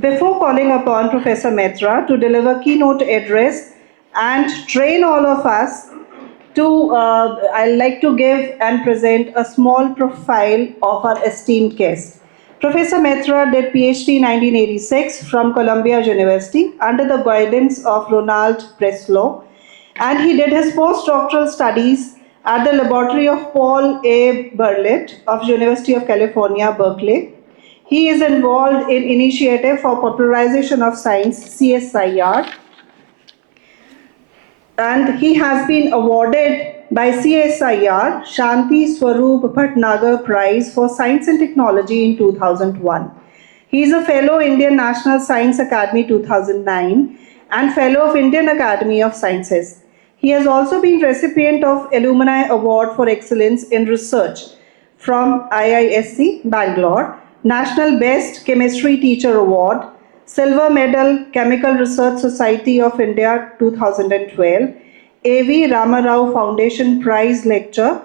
Before calling upon Professor Maitra to deliver keynote address and train all of us I'd like to give and present a small profile of our esteemed guest. Professor Maitra did PhD in 1986 from Columbia University under the guidance of Ronald Breslow, and he did his postdoctoral studies at the laboratory of Paul A. Burlett of University of California, Berkeley. He is involved in Initiative for Popularization of Science, CSIR, and he has been awarded by CSIR Shanti Swaroop Bhatnagar Prize for Science and Technology in 2001. He is a Fellow Indian National Science Academy 2009 and Fellow of Indian Academy of Sciences. He has also been recipient of Alumni Award for Excellence in Research from IISc Bangalore, National Best Chemistry Teacher Award, Silver Medal, Chemical Research Society of India 2012, A.V. Ramarao Foundation Prize Lecture,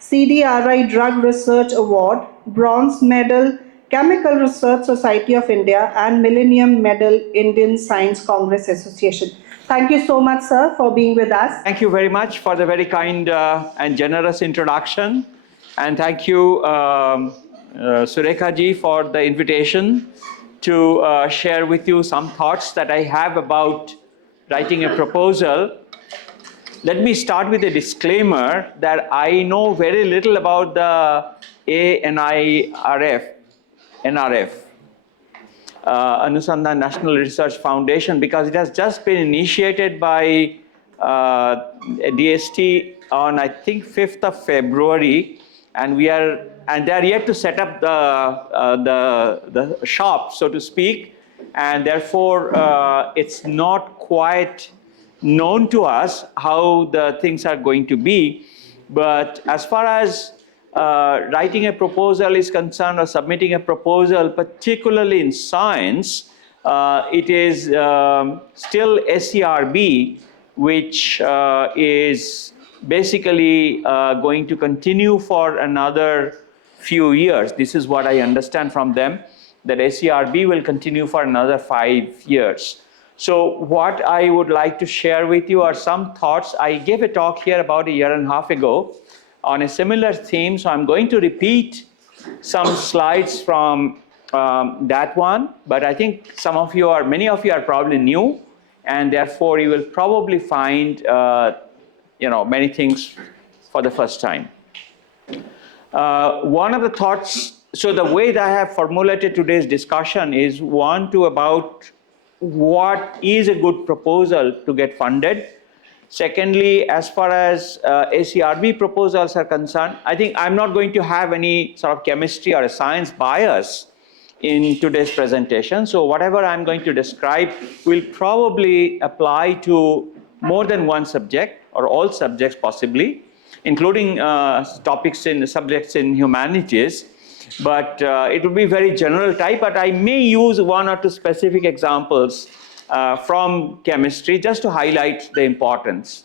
CDRI Drug Research Award, Bronze Medal, Chemical Research Society of India, and Millennium Medal, Indian Science Congress Association. Thank you so much, sir, for being with us. Thank you very much for the very kind and generous introduction. And thank you, Surekha ji, for the invitation to share with you some thoughts that I have about writing a proposal. Let me start with a disclaimer that I know very little about the NRF, Anusandhan National Research Foundation, because it has just been initiated by DST on, I think, 5th of February, and they are yet to set up the shop, so to speak, and therefore it's not quite known to us how the things are going to be. But as far as writing a proposal is concerned, or submitting a proposal, particularly in science, it is still SERB, which is basically going to continue for another few years. This is what I understand from them, that SERB will continue for another 5 years. So what I would like to share with you are some thoughts. I gave a talk here about a year and a half ago on a similar theme, so I'm going to repeat some slides from that one, but I think many of you are probably new, and therefore you will probably find many things for the first time. One of the thoughts, so the way that I have formulated today's discussion is about what is a good proposal to get funded. Secondly, as far as SERB proposals are concerned, I think I'm not going to have any sort of chemistry or a science bias in today's presentation. So whatever I'm going to describe will probably apply to more than one subject, or all subjects possibly, including subjects in humanities. But it will be very general type, but I may use one or two specific examples from chemistry just to highlight the importance.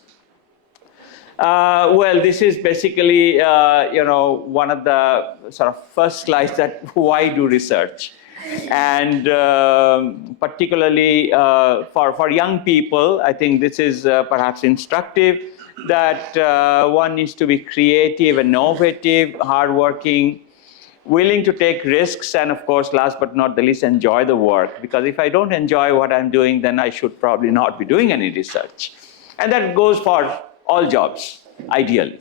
Well, this is basically one of the sort of first slides that why do research, and particularly for young people, I think this is perhaps instructive, that one needs to be creative, innovative, hardworking, willing to take risks, and of course, last but not the least, enjoy the work. Because if I don't enjoy what I'm doing, then I should probably not be doing any research. And that goes for all jobs, ideally.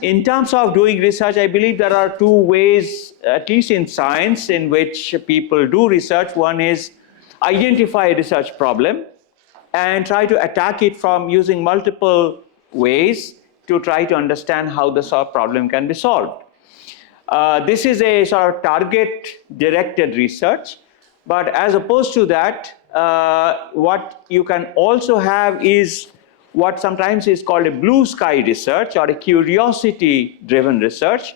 In terms of doing research, I believe there are two ways, at least in science, in which people do research. One is identify a research problem and try to attack it from using multiple ways to try to understand how the problem can be solved. This is a sort of target-directed research, but as opposed to that, what you can also have is what sometimes is called a blue sky research, or a curiosity-driven research.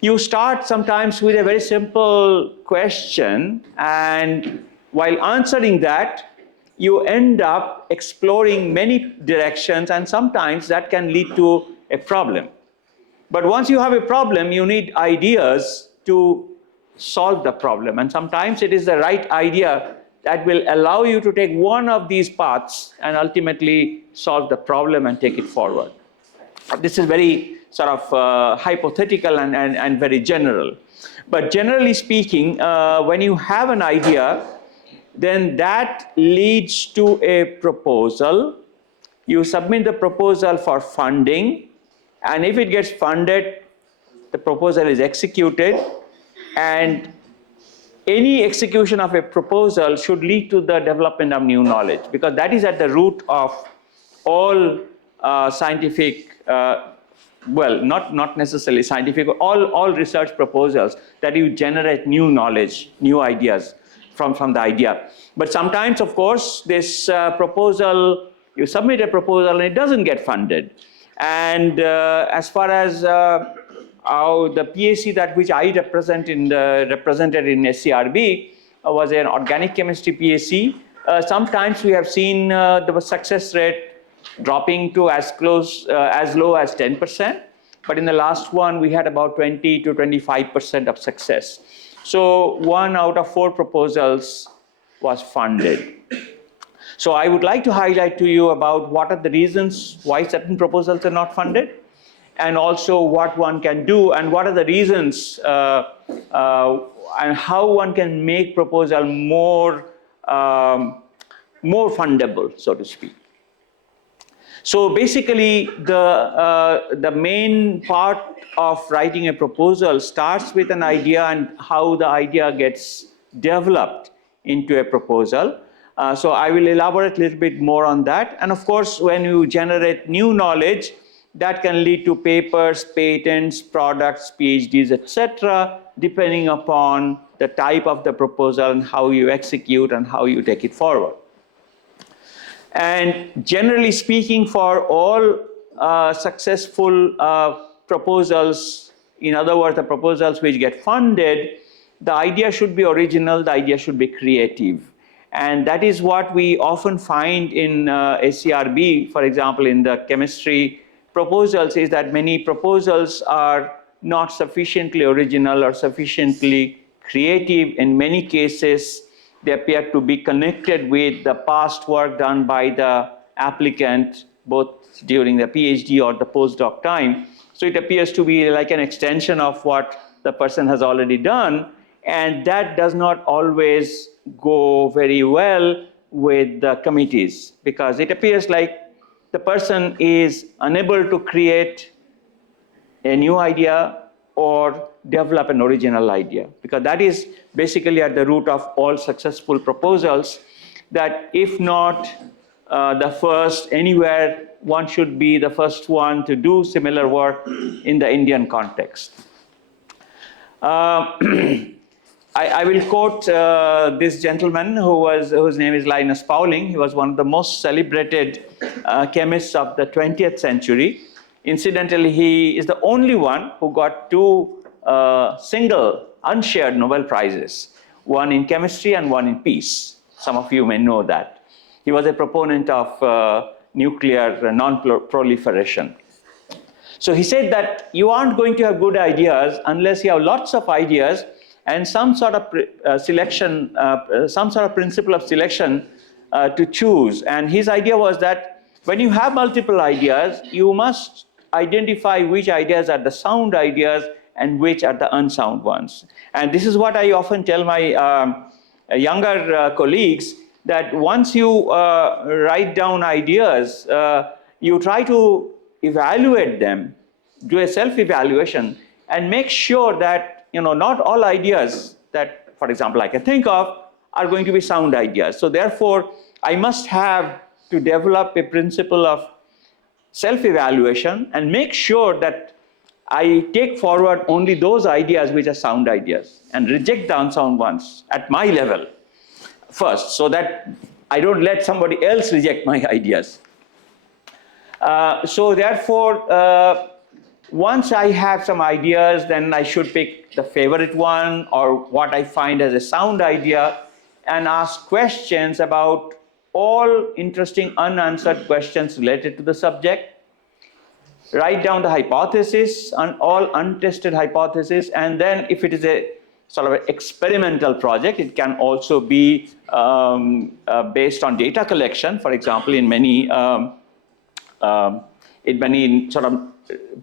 You start sometimes with a very simple question, and while answering that, you end up exploring many directions, and sometimes that can lead to a problem. But once you have a problem, you need ideas to solve the problem. And sometimes it is the right idea that will allow you to take one of these paths and ultimately solve the problem and take it forward. This is very sort of hypothetical and very general. But generally speaking, when you have an idea, then that leads to a proposal. You submit the proposal for funding, and if it gets funded, the proposal is executed, and any execution of a proposal should lead to the development of new knowledge, because that is at the root of all scientific, well, not necessarily scientific, all research proposals, that you generate new knowledge, new ideas from the idea. But sometimes, of course, this proposal, you submit a proposal and it doesn't get funded. And as far as how the PhD that which I represented in SCRB was an organic chemistry PhD. Sometimes we have seen the success rate dropping to as low as 10%, but in the last one we had about 20 to 25% of success. So 1 out of 4 proposals was funded. So I would like to highlight to you about what are the reasons why certain proposals are not funded, and also what one can do, and what are the reasons and how one can make proposal more fundable, so to speak. So basically, the main part of writing a proposal starts with an idea and how the idea gets developed into a proposal. So I will elaborate a little bit more on that. And of course, when you generate new knowledge, that can lead to papers, patents, products, PhDs, etc., depending upon the type of the proposal and how you execute and how you take it forward. And generally speaking, for all successful proposals, in other words, the proposals which get funded, the idea should be original, the idea should be creative. And that is what we often find in SCRB, for example, in the chemistry proposals, is that many proposals are not sufficiently original or sufficiently creative. In many cases, they appear to be connected with the past work done by the applicant, both during the PhD or the postdoc time. So it appears to be like an extension of what the person has already done, and that does not always go very well with the committees, because it appears like the person is unable to create a new idea or develop an original idea, because that is basically at the root of all successful proposals, that if not the first anywhere, one should be the first one to do similar work in the Indian context. I will quote this gentleman whose name is Linus Pauling. He was one of the most celebrated chemists of the 20th century. Incidentally, he is the only one who got 2 single unshared Nobel Prizes, one in chemistry and one in peace. Some of you may know that. He was a proponent of nuclear non-proliferation. So he said that you aren't going to have good ideas unless you have lots of ideas and some sort of selection, some sort of principle of selection to choose. And his idea was that when you have multiple ideas, you must identify which ideas are the sound ideas and which are the unsound ones. And this is what I often tell my younger colleagues, that once you write down ideas, you try to evaluate them, do a self-evaluation, and make sure that not all ideas that, for example, I can think of are going to be sound ideas. So therefore, I must have to develop a principle of self-evaluation and make sure that I take forward only those ideas which are sound ideas and reject the unsound ones at my level first, so that I don't let somebody else reject my ideas. So therefore, once I have some ideas, then I should pick the favorite one or what I find as a sound idea and ask questions about all interesting unanswered questions related to the subject. Write down the hypothesis and all untested hypotheses, and then if it is a sort of an experimental project. It can also be based on data collection. For example, in many sort of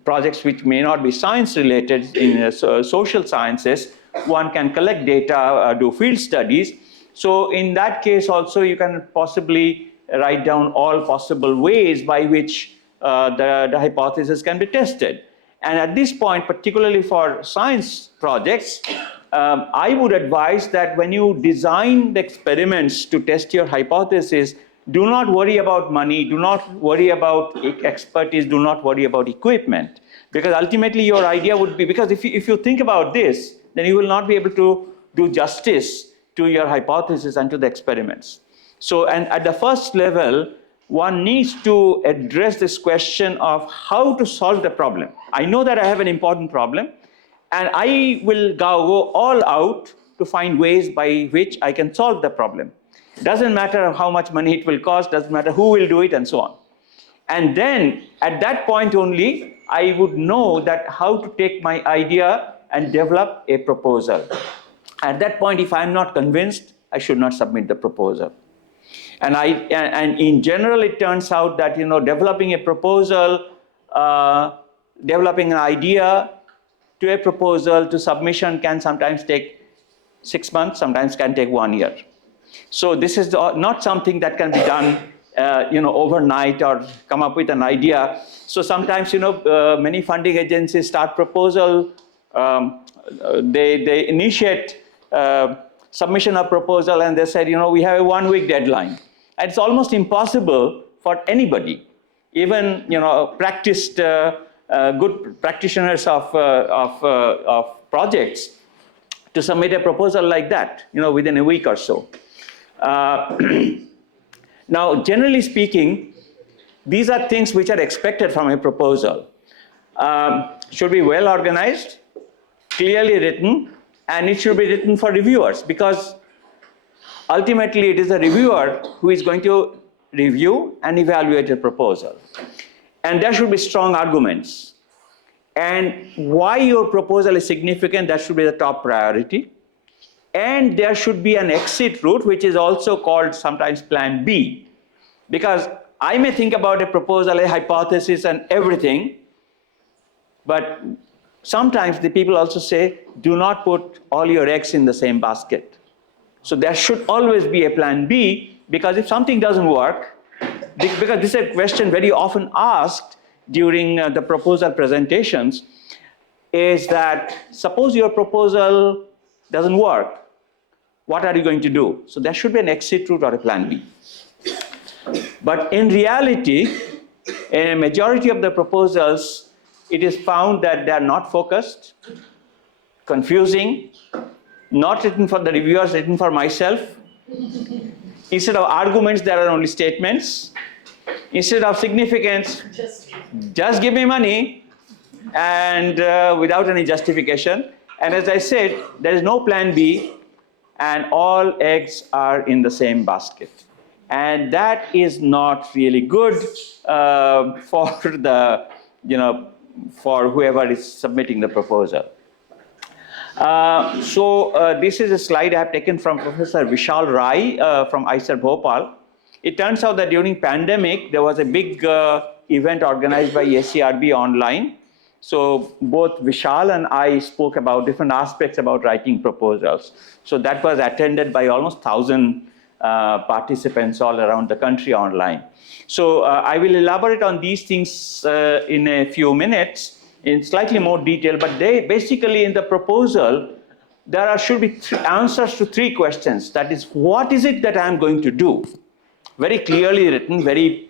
projects which may not be science related in social sciences, one can collect data, do field studies. So in that case also you can possibly write down all possible ways by which the hypothesis can be tested. And at this point, particularly for science projects, I would advise that when you design the experiments to test your hypothesis, do not worry about money, do not worry about expertise, do not worry about equipment. Because ultimately your idea would be, because if you think about this, then you will not be able to do justice to your hypothesis and to the experiments. So, and at the first level, one needs to address this question of how to solve the problem. I know that I have an important problem, and I will go all out to find ways by which I can solve the problem. Doesn't matter how much money it will cost, doesn't matter who will do it, and so on. And then, at that point only, I would know that how to take my idea and develop a proposal. At that point, if I'm not convinced, I should not submit the proposal. And in general, it turns out that developing a proposal, developing an idea to a proposal to submission can sometimes take 6 months, sometimes can take 1 year. So this is not something that can be done overnight or come up with an idea. So sometimes many funding agencies start proposal, they initiate submission of proposal, and they said, we have a 1 week deadline. And it's almost impossible for anybody, even practiced good practitioners of projects, to submit a proposal like that, within a week or so. Now, generally speaking, these are things which are expected from a proposal. Should be well organized, clearly written, and it should be written for reviewers, because ultimately it is the reviewer who is going to review and evaluate a proposal. And there should be strong arguments. And why your proposal is significant, that should be the top priority. And there should be an exit route, which is also called sometimes plan B. Because I may think about a proposal, a hypothesis, and everything, but sometimes the people also say, do not put all your eggs in the same basket. So there should always be a plan B, because if something doesn't work, because this is a question very often asked during the proposal presentations, is that suppose your proposal doesn't work, what are you going to do? So there should be an exit route or a plan B. But in reality, in a majority of the proposals, it is found that they are not focused, confusing, not written for the reviewers, written for myself. Instead of arguments, there are only statements. Instead of significance, just give me money, and without any justification. And as I said, there is no plan B, and all eggs are in the same basket. And that is not really good for the, for whoever is submitting the proposal. This is a slide I have taken from Professor Vishal Rai from IISER Bhopal. It turns out that during pandemic, there was a big event organized by SCRB online. So both Vishal and I spoke about different aspects about writing proposals. So that was attended by almost 1,000 participants all around the country online. So I will elaborate on these things in a few minutes in slightly more detail, but basically in the proposal, there should be answers to 3 questions. That is, what is it that I'm going to do? Very clearly written, very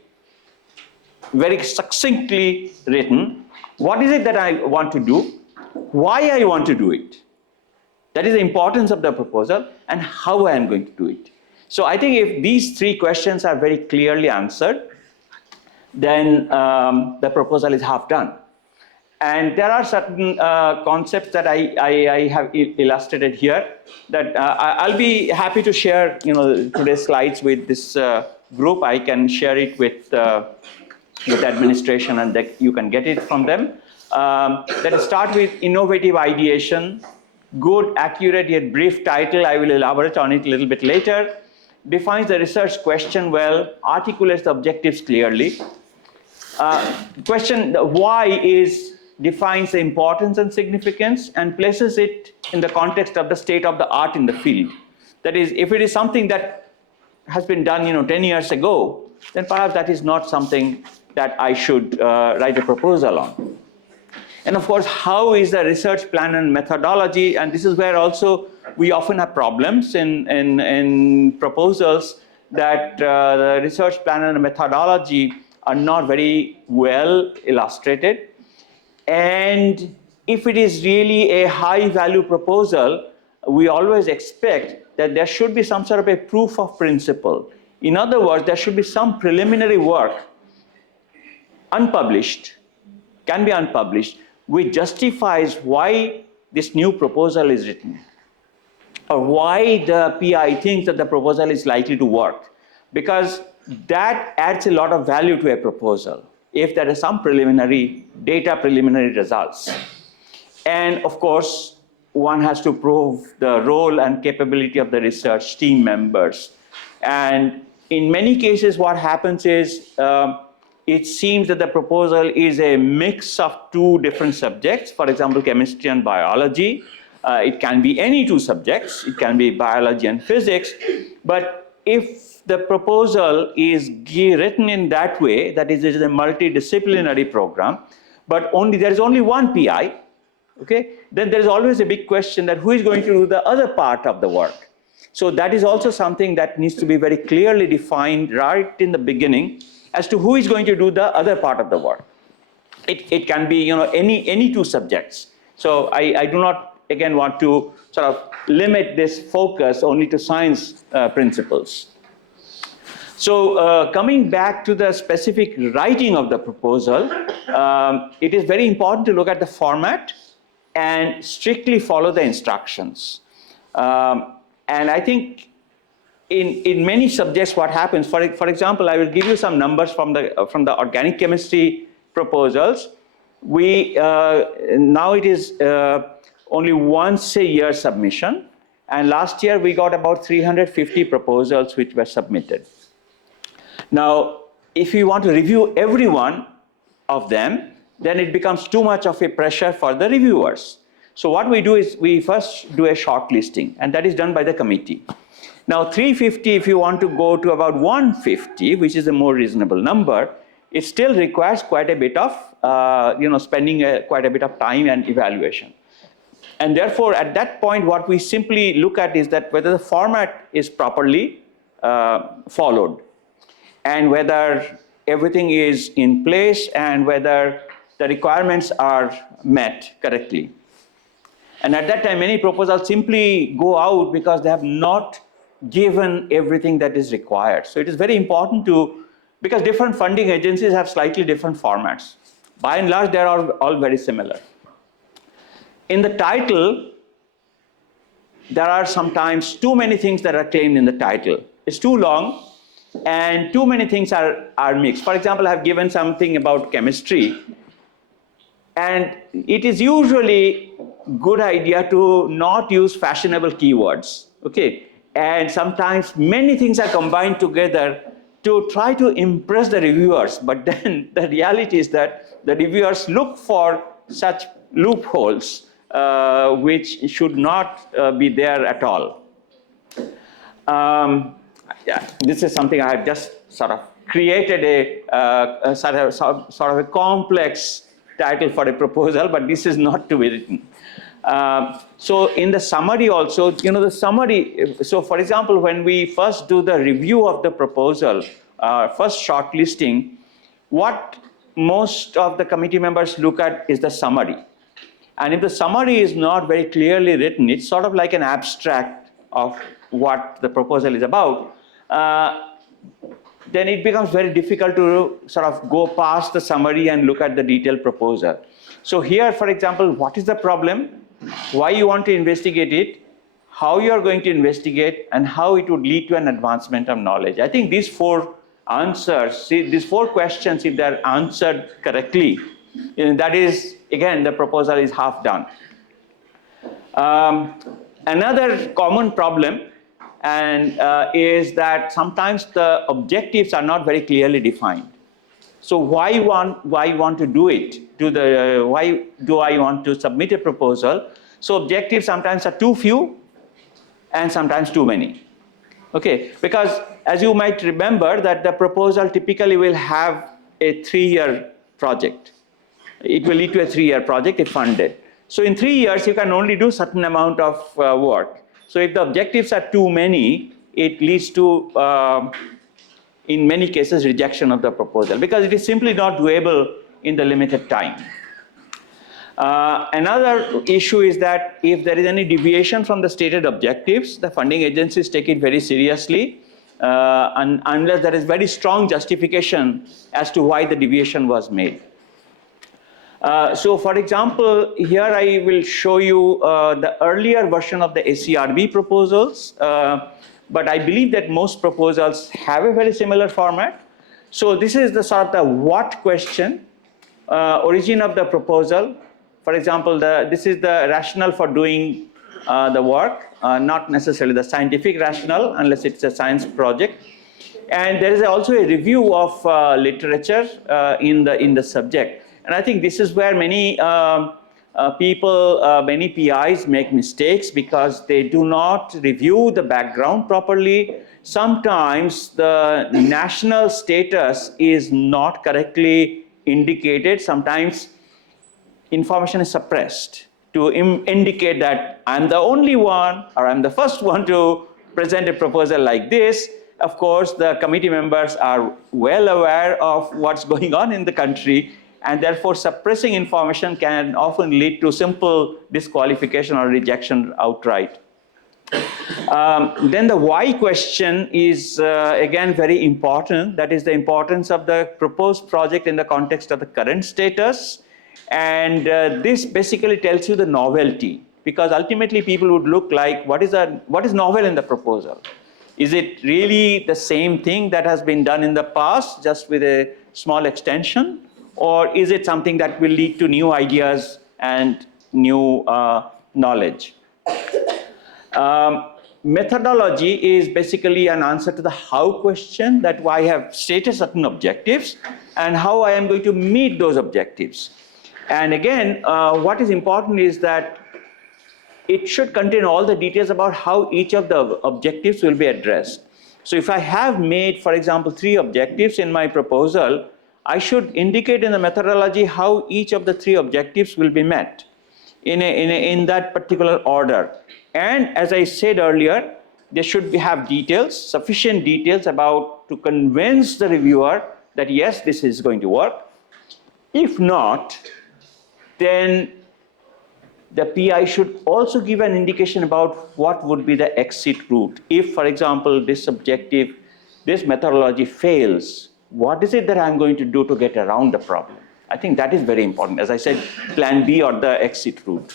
succinctly written. What is it that I want to do? Why I want to do it? That is the importance of the proposal, and how I am going to do it. So I think if these 3 questions are very clearly answered, then the proposal is half done. And there are certain concepts that I have illustrated here that I'll be happy to share today's slides with this group. I can share it with administration, and that you can get it from them. Let us start with innovative ideation, good, accurate, yet brief title, I will elaborate on it a little bit later, defines the research question well, articulates the objectives clearly. Question why defines the importance and significance and places it in the context of the state of the art in the field. That is, if it is something that has been done 10 years ago, then perhaps that is not something that I should write a proposal on. And of course, how is the research plan and methodology? And this is where also we often have problems in proposals, that the research plan and the methodology are not very well illustrated. And if it is really a high value proposal, we always expect that there should be some sort of a proof of principle. In other words, there should be some preliminary work, unpublished, can be unpublished, which justifies why this new proposal is written, or why the PI thinks that the proposal is likely to work, because that adds a lot of value to a proposal if there is some preliminary data, preliminary results. And of course, one has to prove the role and capability of the research team members. And in many cases, what happens is it seems that the proposal is a mix of two different subjects, for example, chemistry and biology. It can be any two subjects, it can be biology and physics, but if the proposal is written in that way, that is, it is a multidisciplinary program, but there is only one PI, okay, then there is always a big question that who is going to do the other part of the work. So that is also something that needs to be very clearly defined right in the beginning as to who is going to do the other part of the work. It can be any two subjects. So I do not, again, want to sort of limit this focus only to science principles. So coming back to the specific writing of the proposal, it is very important to look at the format and strictly follow the instructions. And I think in many subjects what happens, for example, I will give you some numbers from the organic chemistry proposals. Now it is only once a year submission, and last year we got about 350 proposals which were submitted. Now, if you want to review every one of them, then it becomes too much of a pressure for the reviewers. So what we do is we first do a shortlisting, and that is done by the committee. Now 350, if you want to go to about 150, which is a more reasonable number, it still requires quite a bit of, spending quite a bit of time and evaluation. And therefore, at that point, what we simply look at is that whether the format is properly followed, and whether everything is in place, and whether the requirements are met correctly. And at that time, many proposals simply go out because they have not given everything that is required. So it is very important because different funding agencies have slightly different formats. By and large, they are all very similar. In the title, there are sometimes too many things that are claimed in the title. It's too long, and too many things are mixed. For example, I have given something about chemistry, and it is usually good idea to not use fashionable keywords, okay? And sometimes many things are combined together to try to impress the reviewers, but then the reality is that the reviewers look for such loopholes which should not be there at all. This is something I have just sort of created a sort of a complex title for a proposal, but this is not to be written. So in the summary also, the summary, so for example, when we first do the review of the proposal, first shortlisting, what most of the committee members look at is the summary. And if the summary is not very clearly written, it's sort of like an abstract of what the proposal is about, then it becomes very difficult to sort of go past the summary and look at the detailed proposal. So here, for example, what is the problem, why you want to investigate it, how you are going to investigate, and how it would lead to an advancement of knowledge. I think these four answers, these four questions, if they're answered correctly, that is, again, the proposal is half done. Another common problem is that sometimes the objectives are not very clearly defined. So why want to do it? Why do I want to submit a proposal? So objectives sometimes are too few and sometimes too many. Okay, because as you might remember that the proposal typically will have a 3-year project. It will lead to a 3-year project if funded. So in 3 years, you can only do certain amount of work. So if the objectives are too many, it leads to, in many cases, rejection of the proposal because it is simply not doable in the limited time. Another issue is that if there is any deviation from the stated objectives, the funding agencies take it very seriously, and unless there is very strong justification as to why the deviation was made. So for example, here I will show you the earlier version of the ACRB proposals, but I believe that most proposals have a very similar format. So this is the sort of the what question, origin of the proposal. For example, this is the rationale for doing the work, not necessarily the scientific rationale unless it's a science project. And there is also a review of literature in the subject. And I think this is where many many PIs make mistakes because they do not review the background properly. Sometimes the national status is not correctly indicated. Sometimes information is suppressed to indicate that I'm the only one or I'm the first one to present a proposal like this. Of course, the committee members are well aware of what's going on in the country, and therefore suppressing information can often lead to simple disqualification or rejection outright. Then the why question is again very important. That is the importance of the proposed project in the context of the current status. And this basically tells you the novelty, because ultimately people would look like what is novel in the proposal? Is it really the same thing that has been done in the past, just with a small extension? Or is it something that will lead to new ideas and new knowledge? Methodology is basically an answer to the how question, that I have stated certain objectives and how I am going to meet those objectives. And again, what is important is that it should contain all the details about how each of the objectives will be addressed. So if I have made, for example, 3 objectives in my proposal, I should indicate in the methodology how each of the 3 objectives will be met in that particular order. And as I said earlier, they should have details, sufficient details to convince the reviewer that yes, this is going to work. If not, then the PI should also give an indication about what would be the exit route. If, for example, this methodology fails, what is it that I'm going to do to get around the problem? I think that is very important. As I said, plan B or the exit route.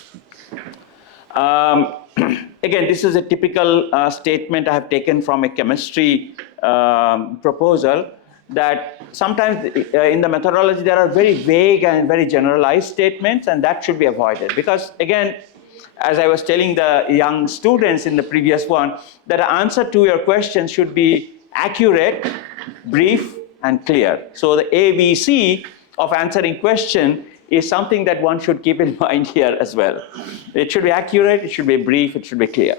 Again, this is a typical statement I have taken from a chemistry proposal, that sometimes in the methodology there are very vague and very generalized statements, and that should be avoided. Because again, as I was telling the young students in the previous one, that the answer to your question should be accurate, brief, and clear. So the ABC of answering question is something that one should keep in mind here as well. It should be accurate, it should be brief, it should be clear.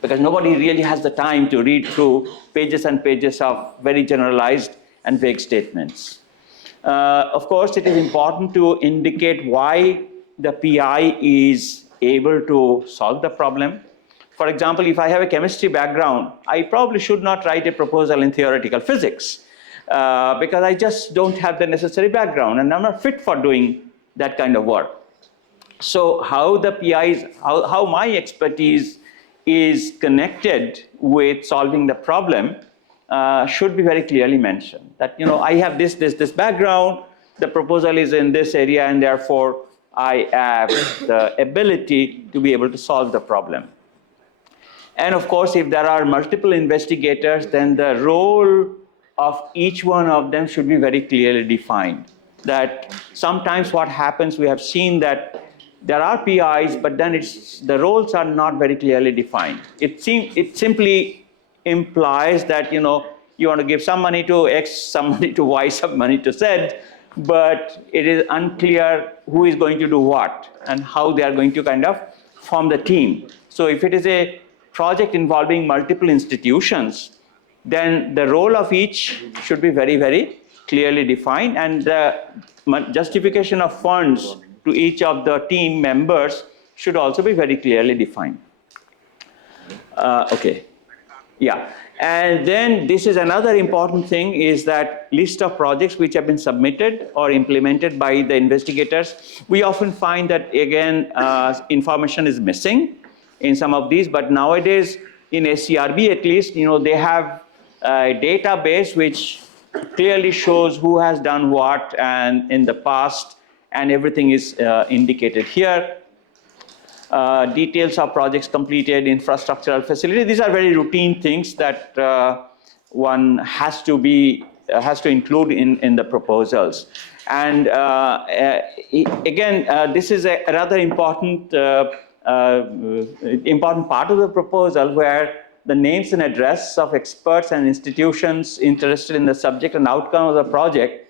Because nobody really has the time to read through pages and pages of very generalized and vague statements. Of course, it is important to indicate why the PI is able to solve the problem. For example, if I have a chemistry background, I probably should not write a proposal in theoretical physics because I just don't have the necessary background and I'm not fit for doing that kind of work. So how my expertise is connected with solving the problem should be very clearly mentioned. That, I have this background, the proposal is in this area, and therefore I have the ability to be able to solve the problem. And of course, if there are multiple investigators, then the role of each one of them should be very clearly defined. That sometimes what happens, we have seen that there are PIs, but then the roles are not very clearly defined. It simply implies that you want to give some money to X, some money to Y, some money to Z, but it is unclear who is going to do what and how they are going to kind of form the team. So if it is a project involving multiple institutions, then the role of each should be very, very clearly defined, and the justification of funds to each of the team members should also be very clearly defined. Okay, yeah. And then this is another important thing, is that list of projects which have been submitted or implemented by the investigators. We often find that, again, information is missing in some of these, but nowadays in SCRB at least, they have a database which clearly shows who has done what and in the past, and everything is indicated here. Details of projects completed, infrastructural facility. These are very routine things that one has to include in the proposals. And again, this is a rather important part of the proposal, where the names and address of experts and institutions interested in the subject and outcome of the project.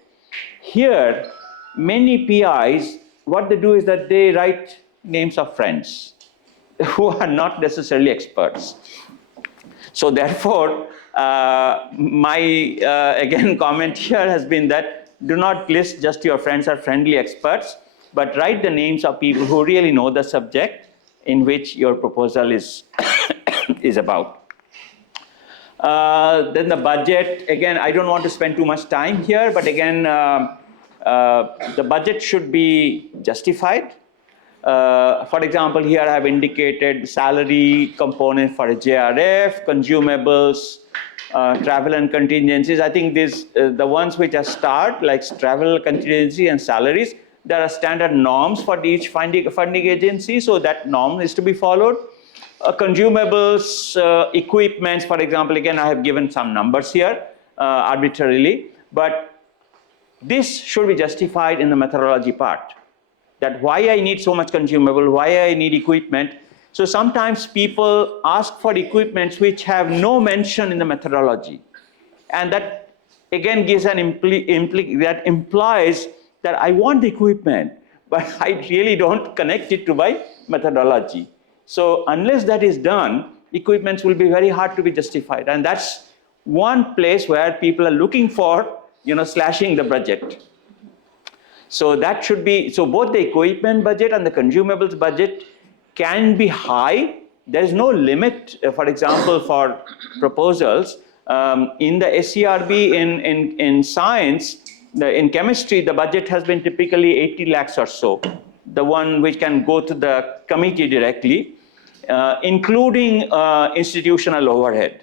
Here, many PIs, what they do is that they write names of friends who are not necessarily experts. So therefore, my again comment here has been that do not list just your friends or friendly experts, but write the names of people who really know the subject in which your proposal is is about. Then the budget, again, I don't want to spend too much time here, but again, the budget should be justified. For example, here I have indicated salary component for a JRF, consumables, travel and contingencies. I think these, the ones which are starred, like travel, contingency, and salaries, there are standard norms for each funding agency, so that norm is to be followed. Consumables, equipments, for example, again, I have given some numbers here arbitrarily, but this should be justified in the methodology part, that why I need so much consumable, why I need equipment. So sometimes people ask for equipments which have no mention in the methodology, and that again gives an that implies that I want the equipment, but I really don't connect it to my methodology. So unless that is done, equipments will be very hard to be justified, and that's one place where people are looking for, slashing the budget. So that should be, so both the equipment budget and the consumables budget can be high. There is no limit, for example, for proposals. In the SCRB, in science, in chemistry, the budget has been typically 80 lakhs or so, the one which can go to the committee directly, including institutional overhead.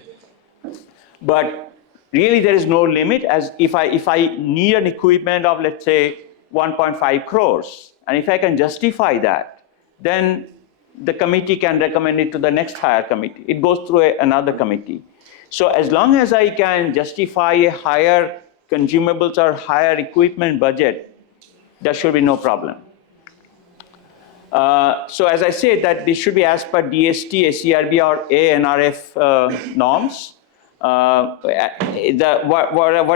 But really there is no limit, as if I need an equipment of, let's say, 1.5 crores, and if I can justify that, then the committee can recommend it to the next higher committee. It goes through another committee. So as long as I can justify a higher consumables or higher equipment budget, there should be no problem. So as I said, that this should be as per DST, SCRB, or NRF norms. What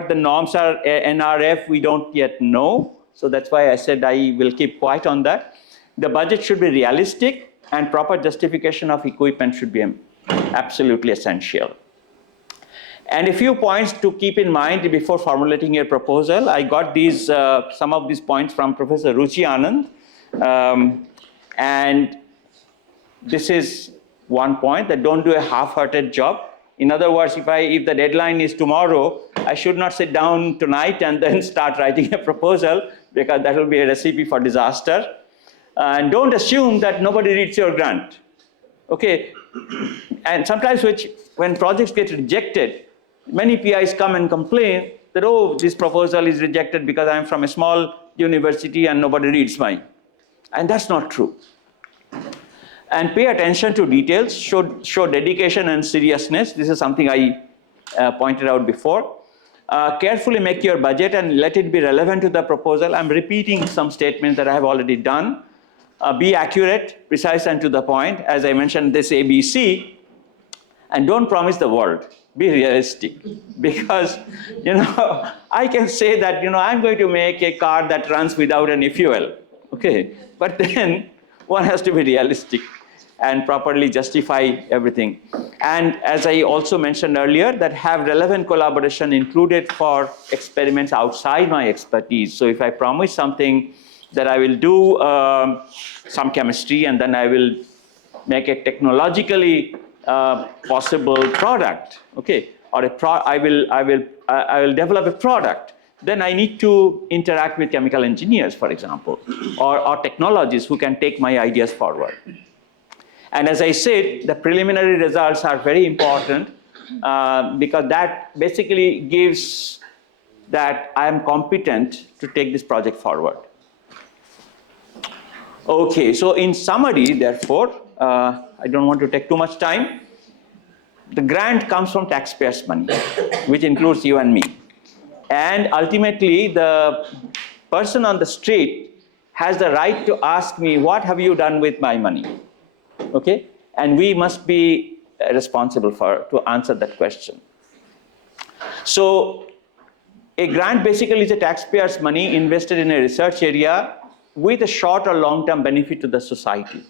the norms are, NRF, we don't yet know. So that's why I said I will keep quiet on that. The budget should be realistic, and proper justification of equipment should be absolutely essential. And a few points to keep in mind before formulating your proposal. I got these, some of these points from Professor Ruchi Anand. And this is one point, that don't do a half-hearted job. In other words, if the deadline is tomorrow, I should not sit down tonight and then start writing a proposal, because that will be a recipe for disaster. And don't assume that nobody reads your grant. Okay, and sometimes when projects get rejected, many PIs come and complain that, oh, this proposal is rejected because I'm from a small university and nobody reads mine. And that's not true. And pay attention to details, show dedication and seriousness. This is something I pointed out before. Carefully make your budget and let it be relevant to the proposal. I'm repeating some statements that I have already done. be accurate, precise, and to the point. As I mentioned, this ABC, and don't promise the world. Be realistic, because I can say that I'm going to make a car that runs without any fuel, okay? But then one has to be realistic and properly justify everything. And as I also mentioned earlier, that have relevant collaboration included for experiments outside my expertise. So if I promise something that I will do some chemistry and then I will make a technologically possible product, okay, or I will develop a product, then I need to interact with chemical engineers, for example, or technologists who can take my ideas forward. And as I said, the preliminary results are very important because that basically gives that I am competent to take this project forward. Okay, so in summary, therefore, I don't want to take too much time. The grant comes from taxpayers' money, which includes you and me. And ultimately, the person on the street has the right to ask me, what have you done with my money? Okay? And we must be responsible to answer that question. So a grant basically is a taxpayer's money invested in a research area with a short or long-term benefit to the society.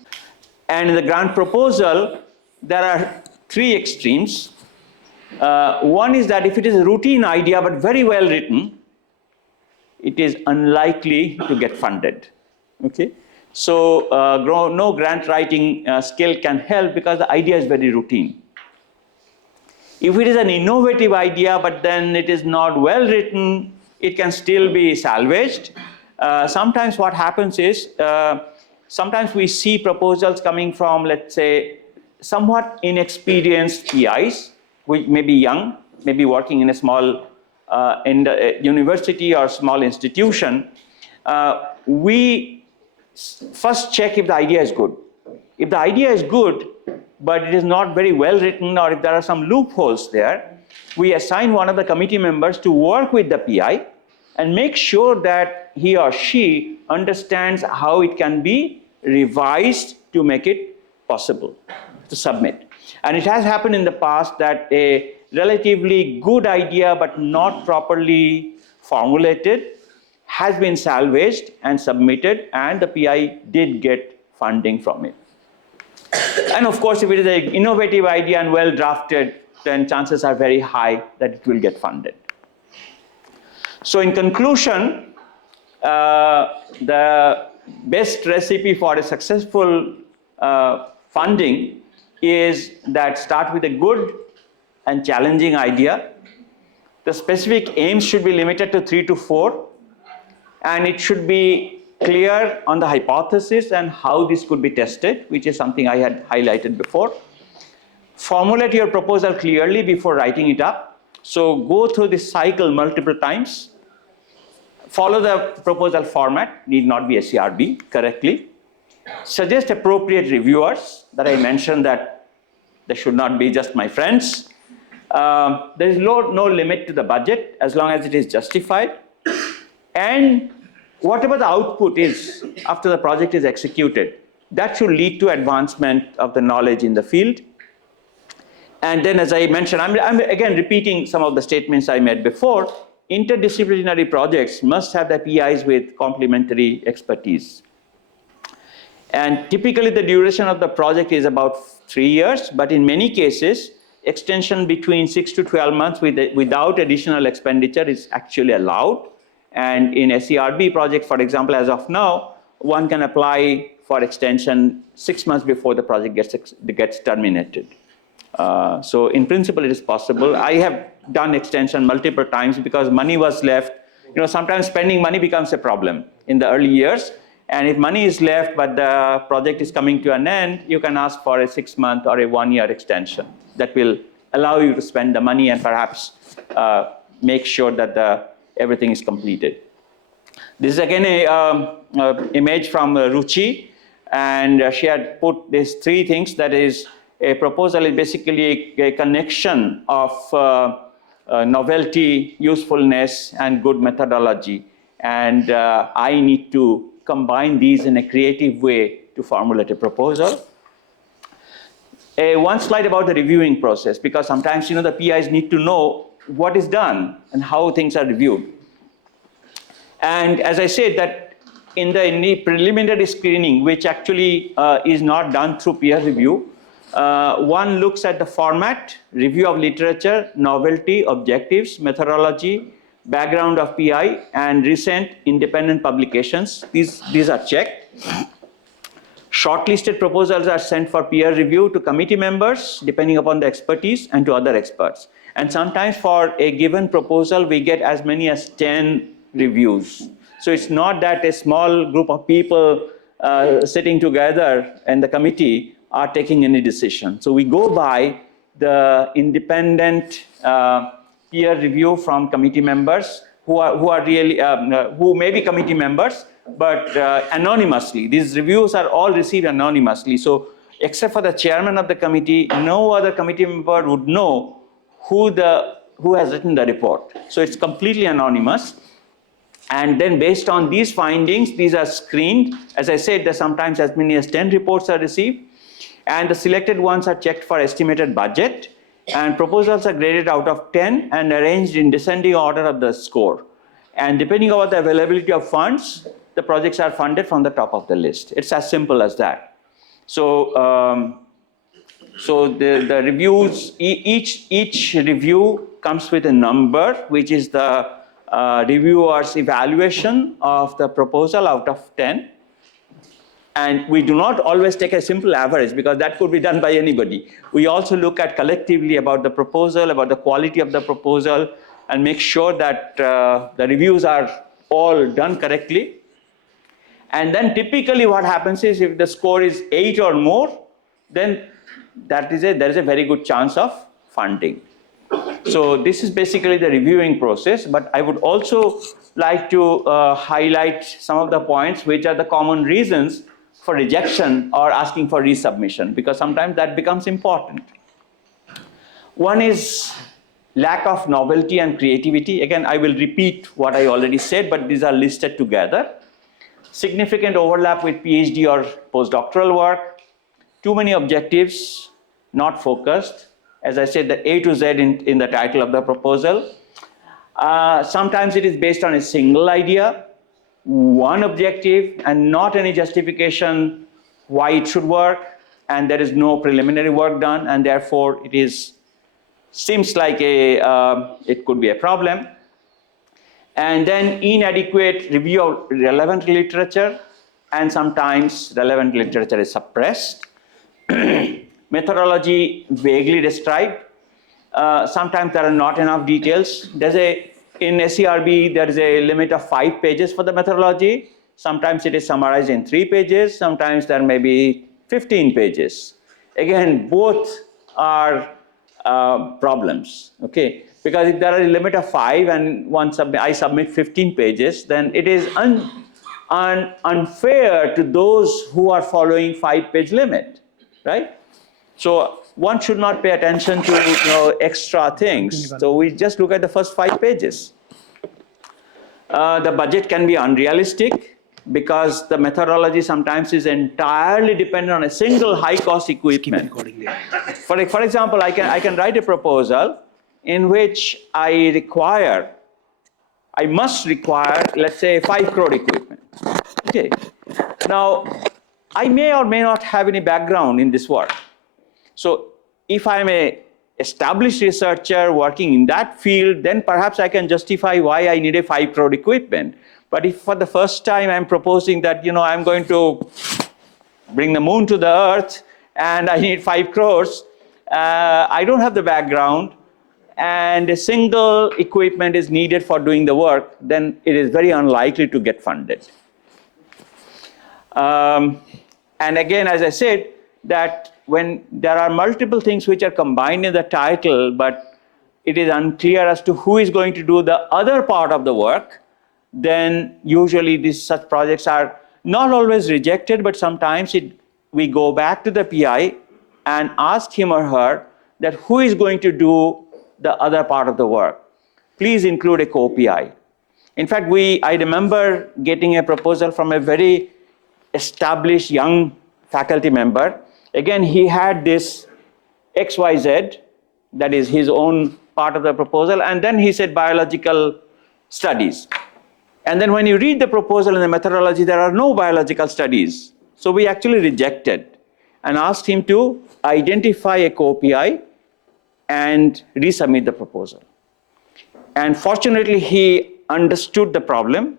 And in the grant proposal, there are three extremes. One is that if it is a routine idea but very well written, it is unlikely to get funded. Okay? So no grant writing skill can help because the idea is very routine. If it is an innovative idea but then it is not well written, it can still be salvaged. Sometimes what happens is, sometimes we see proposals coming from, let's say, somewhat inexperienced PIs, which may be young, maybe working in a small university or small institution. We first check if the idea is good. If the idea is good, but it is not very well written, or if there are some loopholes there, we assign one of the committee members to work with the PI and make sure that he or she understands how it can be revised to make it possible to submit. And it has happened in the past that a relatively good idea but not properly formulated has been salvaged and submitted, and the PI did get funding from it. And of course, if it is an innovative idea and well drafted, then chances are very high that it will get funded. So in conclusion, the best recipe for a successful funding is that start with a good and challenging idea. The specific aims should be limited to 3 to 4, and it should be clear on the hypothesis and how this could be tested, which is something I had highlighted before. Formulate your proposal clearly before writing it up. So go through this cycle multiple times. Follow the proposal format, need not be SERB, correctly. Suggest appropriate reviewers, that I mentioned that they should not be just my friends. There is no limit to the budget as long as it is justified. And whatever the output is after the project is executed, that should lead to advancement of the knowledge in the field. And then, as I mentioned, I'm again repeating some of the statements I made before. Interdisciplinary projects must have the PIs with complementary expertise. And typically the duration of the project is about 3 years, but in many cases, extension between 6 to 12 months without additional expenditure is actually allowed. And in SERB project, for example, as of now, one can apply for extension 6 months before the project gets terminated. So in principle, it is possible. I have done extension multiple times because money was left. Sometimes spending money becomes a problem in the early years. And if money is left, but the project is coming to an end, you can ask for a 6-month or a 1-year extension that will allow you to spend the money and perhaps make sure that everything is completed. This is again an image from Ruchi, and she had put these 3 things. That is, a proposal is basically a connection of novelty, usefulness, and good methodology. And I need to combine these in a creative way to formulate a proposal. One slide about the reviewing process, because sometimes the PIs need to know what is done and how things are reviewed. And as I said, that in the preliminary screening, which actually is not done through peer review, one looks at the format, review of literature, novelty, objectives, methodology, background of PI, and recent independent publications. These are checked. Shortlisted proposals are sent for peer review to committee members, depending upon the expertise, and to other experts. And sometimes for a given proposal, we get as many as 10 reviews. So it's not that a small group of people sitting together in the committee are taking any decision. So we go by the independent peer review from committee members who may be committee members, but anonymously. These reviews are all received anonymously. So except for the chairman of the committee, no other committee member would know who has written the report. So it's completely anonymous. And then based on these findings, these are screened. As I said, there's sometimes as many as 10 reports are received. And the selected ones are checked for estimated budget. And proposals are graded out of 10 and arranged in descending order of the score. And depending on the availability of funds, the projects are funded from the top of the list. It's as simple as that. So, the reviews, each review comes with a number, which is the reviewer's evaluation of the proposal out of 10. And we do not always take a simple average, because that could be done by anybody. We also look at collectively about the proposal, about the quality of the proposal, and make sure that the reviews are all done correctly. And then typically what happens is, if the score is 8 or more, then there is a very good chance of funding. So this is basically the reviewing process, but I would also like to highlight some of the points which are the common reasons for rejection or asking for resubmission, because sometimes that becomes important. One is lack of novelty and creativity. Again, I will repeat what I already said, but these are listed together. Significant overlap with PhD or postdoctoral work, too many objectives, not focused. As I said, the A to Z in the title of the proposal. Sometimes it is based on a single idea, one objective, and not any justification why it should work, and there is no preliminary work done, and therefore it seems like it could be a problem. And then inadequate review of relevant literature, and sometimes relevant literature is suppressed. Methodology vaguely described. Sometimes there are not enough details. In SERB, there is a limit of 5 pages for the methodology. Sometimes it is summarized in 3 pages. Sometimes there may be 15 pages. Again, both are problems, okay? Because if there are a limit of 5 and I submit 15 pages, then it is unfair to those who are following 5-page limit, right? So one should not pay attention to extra things. So we just look at the first 5 pages. The budget can be unrealistic, because the methodology sometimes is entirely dependent on a single high-cost equipment. For example, I can write a proposal in which I must require, let's say, 5 crore equipment. Okay. Now, I may or may not have any background in this work. So if I'm an established researcher working in that field, then perhaps I can justify why I need a 5 crore equipment. But if for the first time I'm proposing that, I'm going to bring the moon to the earth and I need 5 crores, I don't have the background, and a single equipment is needed for doing the work, then it is very unlikely to get funded. And again, as I said, that when there are multiple things which are combined in the title, but it is unclear as to who is going to do the other part of the work, then usually such projects are not always rejected, but sometimes we go back to the PI and ask him or her that who is going to do the other part of the work. Please include a co-PI. In fact, I remember getting a proposal from a very established young faculty member. Again, he had this XYZ, that is his own part of the proposal, and then he said biological studies. And then when you read the proposal and the methodology, there are no biological studies. So we actually rejected and asked him to identify a co-PI and resubmit the proposal. And fortunately, he understood the problem.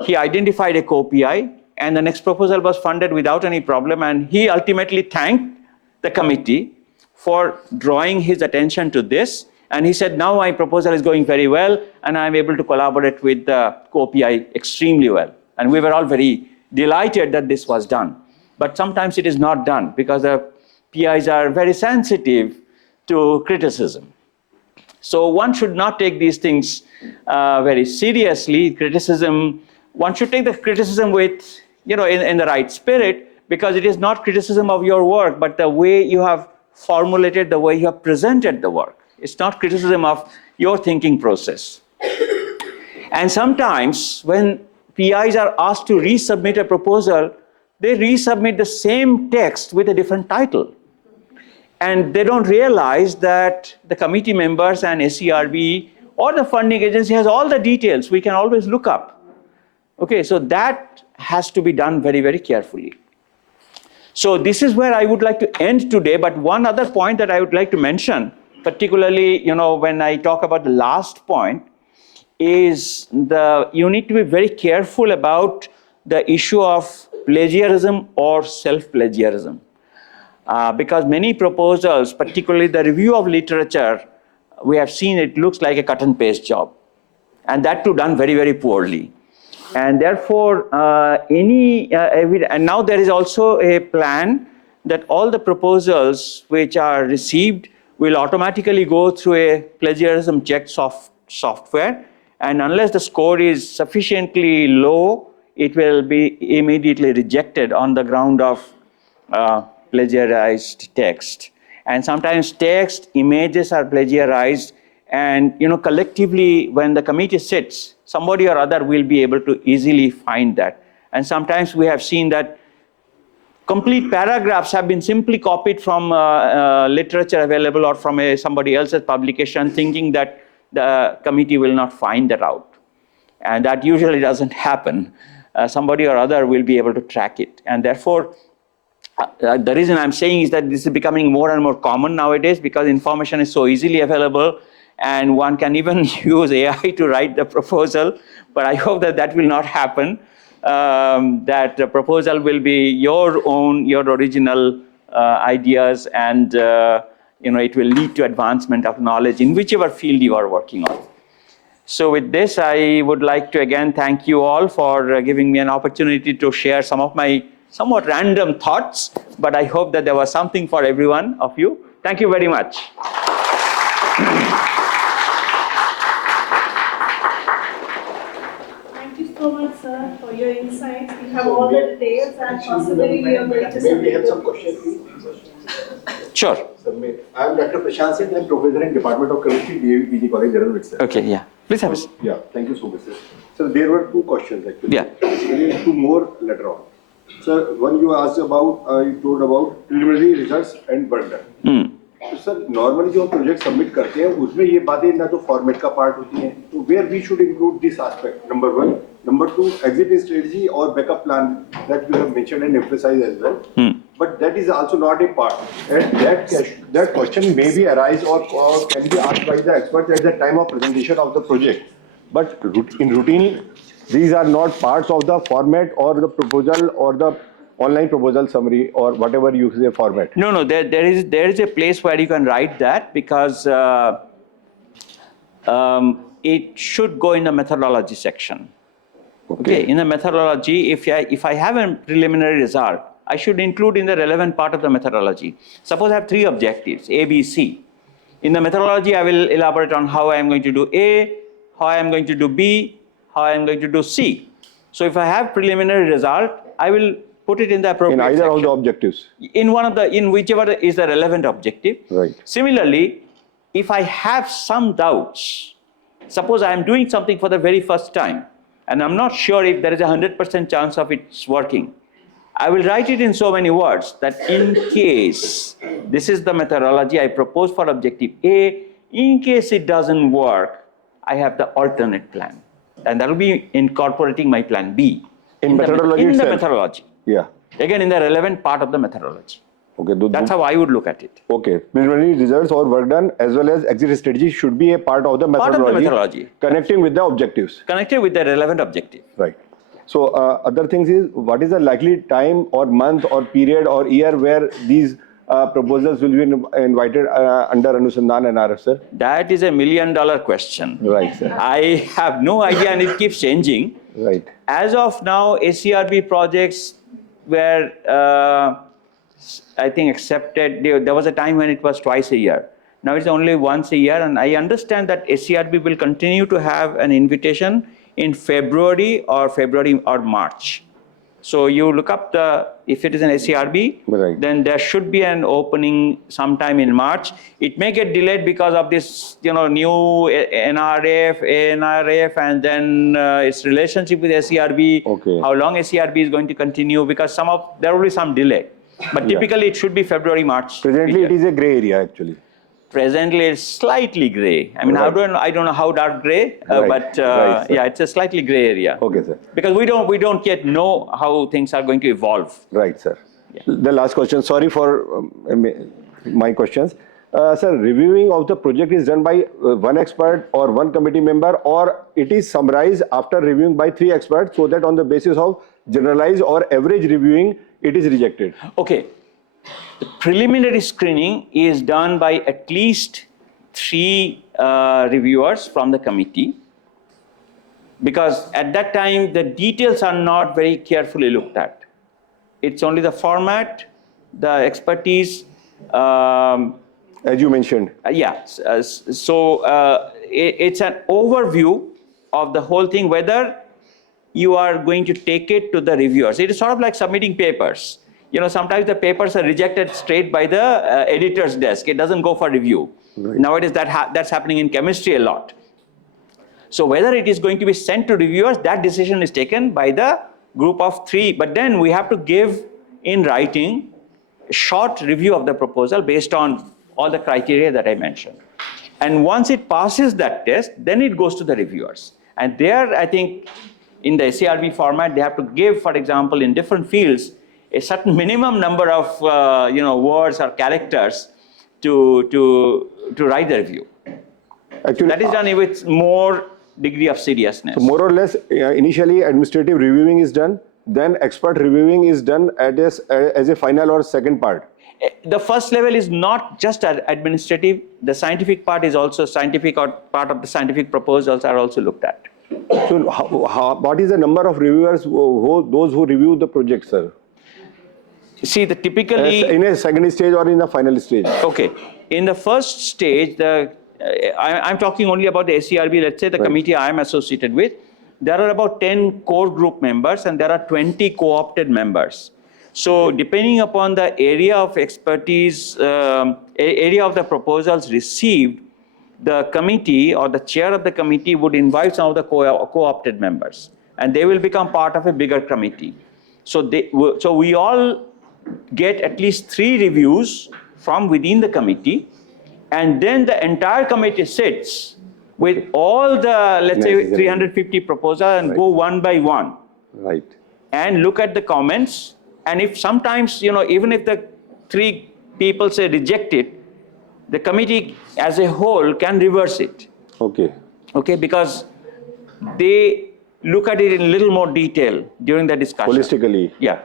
He identified a co-PI, and the next proposal was funded without any problem. And he ultimately thanked the committee for drawing his attention to this. And he said, now my proposal is going very well, and I'm able to collaborate with the co-PI extremely well. And we were all very delighted that this was done. But sometimes it is not done because the PIs are very sensitive to criticism. So one should not take these things very seriously. Criticism, one should take the criticism with, in the right spirit, because it is not criticism of your work, but the way you have formulated, the way you have presented the work. It's not criticism of your thinking process. And sometimes when PIs are asked to resubmit a proposal, they resubmit the same text with a different title. And they don't realize that the committee members and SERB or the funding agency has all the details we can always look up. Okay, so that has to be done very, very carefully. So this is where I would like to end today, but one other point that I would like to mention, particularly, when I talk about the last point, is you need to be very careful about the issue of plagiarism or self-plagiarism. Because many proposals, particularly the review of literature, we have seen it looks like a cut and paste job. And that too done very, very poorly. And therefore, and now there is also a plan that all the proposals which are received will automatically go through a plagiarism check software. And unless the score is sufficiently low, it will be immediately rejected on the ground of plagiarized text. And sometimes text, images are plagiarized, and collectively when the committee sits, somebody or other will be able to easily find that. And sometimes we have seen that complete paragraphs have been simply copied from literature available or from somebody else's publication, thinking that the committee will not find that out. And that usually doesn't happen. Somebody or other will be able to track it. And therefore, the reason I'm saying is that this is becoming more and more common nowadays because information is so easily available and one can even use AI to write the proposal. But I hope that that will not happen, that the proposal will be your original ideas, and it will lead to advancement of knowledge in whichever field you are working on. So with this, I would like to again thank you all for giving me an opportunity to share some of my somewhat random thoughts, but I hope that there was something for every one of you. Thank you very much. Thank you so much, sir, for your insights. We have all the details and possibly we are going to submit. May we have some questions, please? Sure. I am Dr. Prashant Singh. I am professor in Department of Chemistry, DAV PG College, Dehradun itself. Okay, yeah. Please have a seat. Yeah, thank you so much, sir. So there were two questions actually. Yeah. Basically, two more later on. Sir, one you asked about, you told about preliminary results and burden. तो sir normally जो हम project submit करते हैं उसमें ये बातें ना तो फॉर्मेट का पार्ट होती हैं, तो where we should include this aspect, number one. Number two, exit strategy और backup plan that you have mentioned and emphasised as well, but that is also not a part, and that question may be arise or can be asked by the experts at the time of presentation of the project, but in routine these are not parts of the format or the proposal or the online proposal summary or whatever you say format. No, there is a place where you can write that, because it should go in the methodology section. Okay, in the methodology, if I have a preliminary result, I should include in the relevant part of the methodology. Suppose I have three objectives, A, B, C. In the methodology, I will elaborate on how I am going to do A, how I am going to do B, how I am going to do C. So if I have preliminary result, I will put it in the appropriate In either section. of the objectives. In whichever is the relevant objective. Right. Similarly, if I have some doubts Suppose I am doing something for the very first time, and I'm not sure if there is a 100% chance of it's working. I will write it in so many words that in case, this is the methodology I propose for objective A, in case it doesn't work, I have the alternate plan. And that will be incorporating my plan B. In methodology the itself? methodology. Yeah. Again, in the relevant part of the methodology. Okay. That's how I would look at it. Okay. Preliminary results or work done as well as exit strategy should be a part of the methodology. Part of the methodology. Connecting with the objectives. Connected with the relevant objective. Right. So other things is, what is the likely time or month or period or year where these proposals will be invited under Anusandhan-NRF, sir? That is $1 million question. Right, sir. I have no idea, and it keeps changing. Right. As of now, ACRB projects were, I think, accepted. There was a time when it was twice a year. Now it's only once a year, and I understand that ACRB will continue to have an invitation in February or March. So you look up if it is an ACRB, Right. then there should be an opening sometime in March. It may get delayed because of this, new NRF, ANRF, and then its relationship with ACRB. Okay. How long ACRB is going to continue? Because there will be some delay. But typically it should be February, March. Presently, it is a gray area actually. Presently, it's slightly gray. I mean, Right. I don't know how dark gray, Right. but Right, sir. yeah, it's a slightly gray area. Okay, sir. Because we don't yet know how things are going to evolve. Right, sir. Yeah. The last question. Sorry for my questions. Sir, reviewing of the project is done by one expert or one committee member, or it is summarized after reviewing by 3 experts, so that on the basis of generalized or average reviewing, it is rejected. Okay. The preliminary screening is done by at least 3 reviewers from the committee, because at that time the details are not very carefully looked at. It's only the format, the expertise. As you mentioned. It's an overview of the whole thing, whether you are going to take it to the reviewers. It is sort of like submitting papers. Sometimes the papers are rejected straight by the editor's desk. It doesn't go for review. Right. Nowadays, that's happening in chemistry a lot. So whether it is going to be sent to reviewers, that decision is taken by the group of 3. But then we have to give in writing a short review of the proposal based on all the criteria that I mentioned. And once it passes that test, then it goes to the reviewers. And there, I think, in the ACRB format, they have to give, for example, in different fields, a certain minimum number of words or characters to write the review. Actually, That is done with more degree of seriousness. So more or less, initially administrative reviewing is done, then expert reviewing is done as a final or second part. The first level is not just administrative. The scientific part is also scientific, or part of the scientific proposals are also looked at. So what is the number of reviewers, those who review the project, sir? See, typically In a second stage or in the final stage? Okay, in the first stage, I'm talking only about the ACRB. Let's say the Right. committee I am associated with. There are about 10 core group members, and there are 20 co-opted members. So depending upon the area of expertise, area of the proposals received, the committee or the chair of the committee would invite some of the co-opted members, and they will become part of a bigger committee. So we all get at least 3 reviews from within the committee, and then the entire committee sits with all the, let's say, 350 proposals and go one by one. Right. And look at the comments. And if sometimes, even if the 3 people say reject it, the committee as a whole can reverse it. Okay. Okay, because they look at it in a little more detail during the discussion. Holistically. Yeah.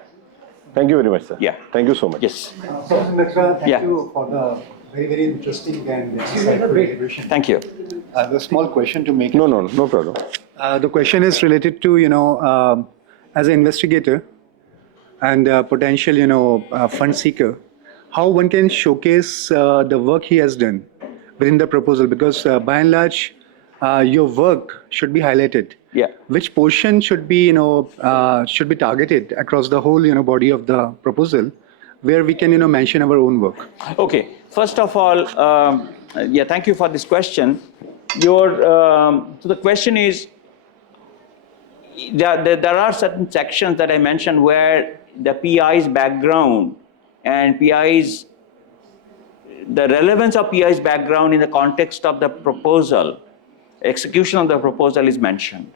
Thank you very much, sir. Yeah. Thank you so much. Yes. Professor Maitra, thank Yeah. you for the very, very interesting and insightful intervention. Thank you. The small question to make. No problem. The question is related to, as an investigator and potential, fund seeker, how one can showcase the work he has done within the proposal, because by and large, your work should be highlighted. Yeah. Which portion should be, should be targeted across the whole, body of the proposal, where we can, mention our own work. Okay. First of all, thank you for this question. So the question is, there are certain sections that I mentioned where the PI's background and the relevance of PI's background in the context of the proposal, execution of the proposal is mentioned.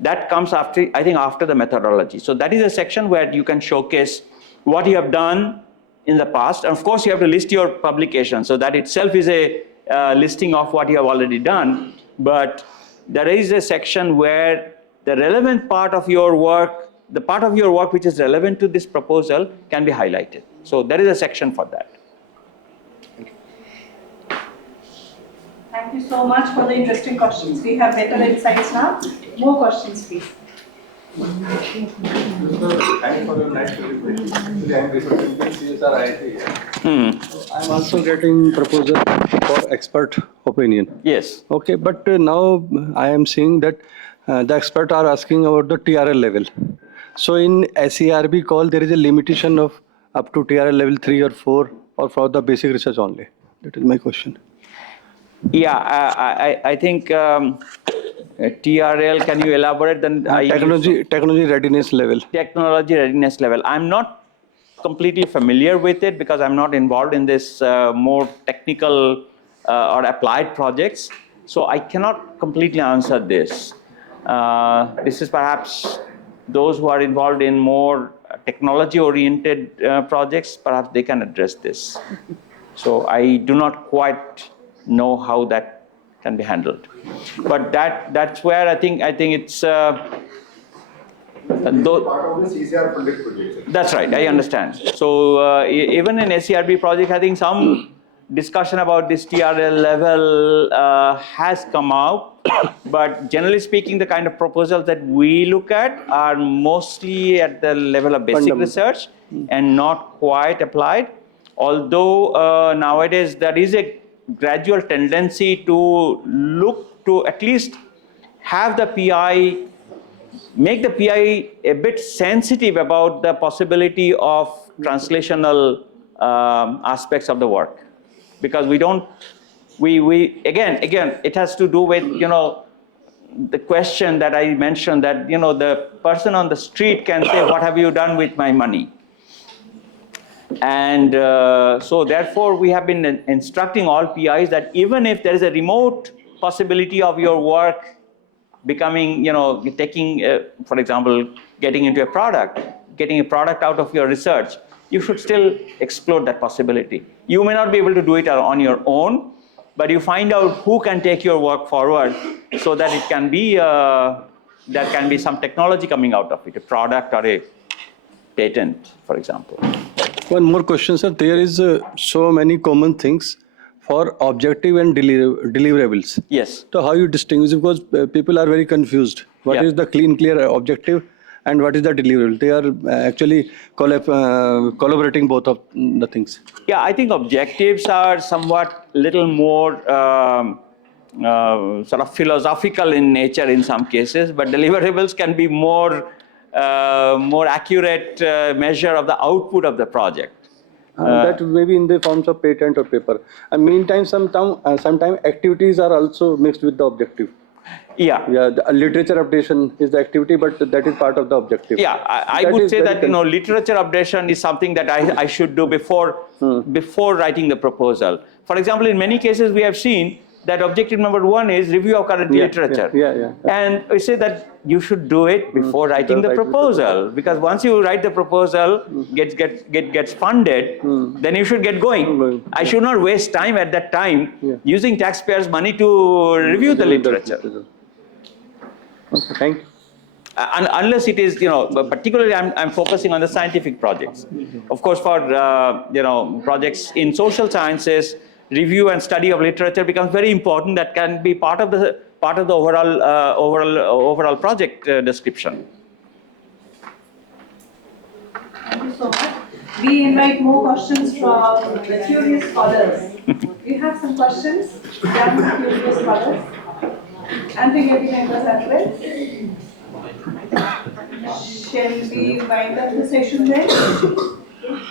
That comes after, I think, after the methodology. So that is a section where you can showcase what you have done in the past. And of course, you have to list your publication. So that itself is a listing of what you have already done. But there is a section where the relevant part of your work, the part of your work which is relevant to this proposal can be highlighted. So there is a section for that. Thank you so much for the interesting questions. We have better insights now. More questions, please. Thanks for your nice presentation. Actually, I am representing CSR IIT. I am also getting proposal for expert opinion. Yes. Okay, but now I am seeing that the experts are asking about the TRL level. So in SERB call, there is a limitation of up to TRL level 3 or 4 or for the basic research only. That is my question. Yeah, I think TRL, can you elaborate? Then Technology readiness level. Technology readiness level. I'm not completely familiar with it because I'm not involved in this more technical or applied projects. So I cannot completely answer this. This is perhaps those who are involved in more technology-oriented projects, perhaps they can address this. So I do not quite know how that can be handled. But that's where I think it's part of the CCR funded project. That's right, I understand. So even in SCRB project, I think some discussion about this TRL level has come out. But generally speaking, the kind of proposals that we look at are mostly at the level of basic research and not quite applied. Although nowadays there is a gradual tendency to look to at least have the PI, make the PI a bit sensitive about the possibility of translational aspects of the work. Because we don't, again, it has to do with, the question that I mentioned that, the person on the street can say, what have you done with my money? And so therefore, we have been instructing all PIs that even if there is a remote possibility of your work becoming, taking, for example, getting into a product, getting a product out of your research, you should still explore that possibility. You may not be able to do it on your own, but you find out who can take your work forward so that it can be, there can be some technology coming out of it, a product or a patent, for example. One more question, sir. There is so many common things for objective and deliverables. Yes. So how you distinguish? Because people are very confused. What is the clean, clear objective and what is the deliverable? They are actually collaborating both of the things. Yeah, I think objectives are somewhat little more sort of philosophical in nature in some cases, but deliverables can be more accurate measure of the output of the project. That may be in the forms of patent or paper. And meantime, sometimes activities are also mixed with the objective. Yeah. Yeah, the literature updation is the activity, but that is part of the objective. Yeah, I would say that literature updation is something that I should do before writing the proposal. For example, in many cases we have seen that objective number 1 is review of current literature. And we say that you should do it before writing the proposal, because once you write the proposal, gets funded, then you should get going. I should not waste time at that time using taxpayers' money to review the literature. Okay, thank you. Unless it is, particularly I'm focusing on the scientific projects. Of course, for projects in social sciences, review and study of literature becomes very important. That can be part of the overall project description. Thank you so much. We invite more questions from the curious scholars. We have some questions from curious scholars and the community members as well. Shall we wind up the session then?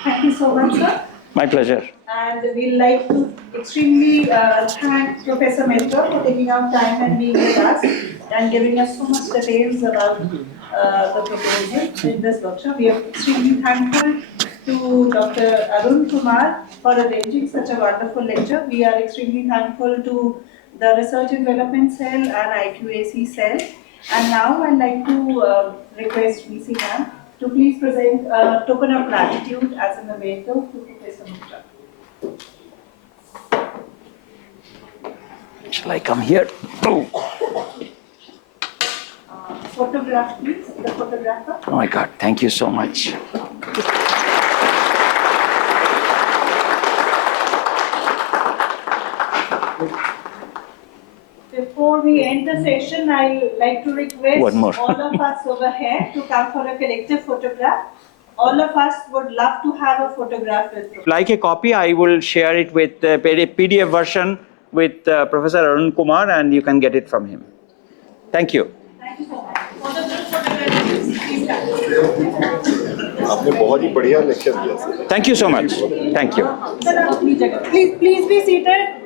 Thank you so much, sir. My pleasure. And we'd like to extremely thank Professor Maitra for taking out time and being with us and giving us so much details about the proposal in this workshop. We are extremely thankful to Dr. Arun Kumar for arranging such a wonderful lecture. We are extremely thankful to the Research and Development Cell and IQAC Cell. And now I'd like to request VC ma'am to please present a token of gratitude as a memento to Professor Maitra. Shall I come here? Oh, Photograph, please, the photographer. oh my God, thank you so much. Before we end the session, I'd like to request One more. all of us over here to come for a collective photograph. All of us would love to have a photograph with Professor. Like a copy, I will share it with the PDF version with Professor Arun Kumar, and you can get it from him. Thank you. Thank you so much. For the group photograph, please come. आपने बहुत ही बढ़िया lecture दिया sir. Thank you so much. Thank you. Please be seated.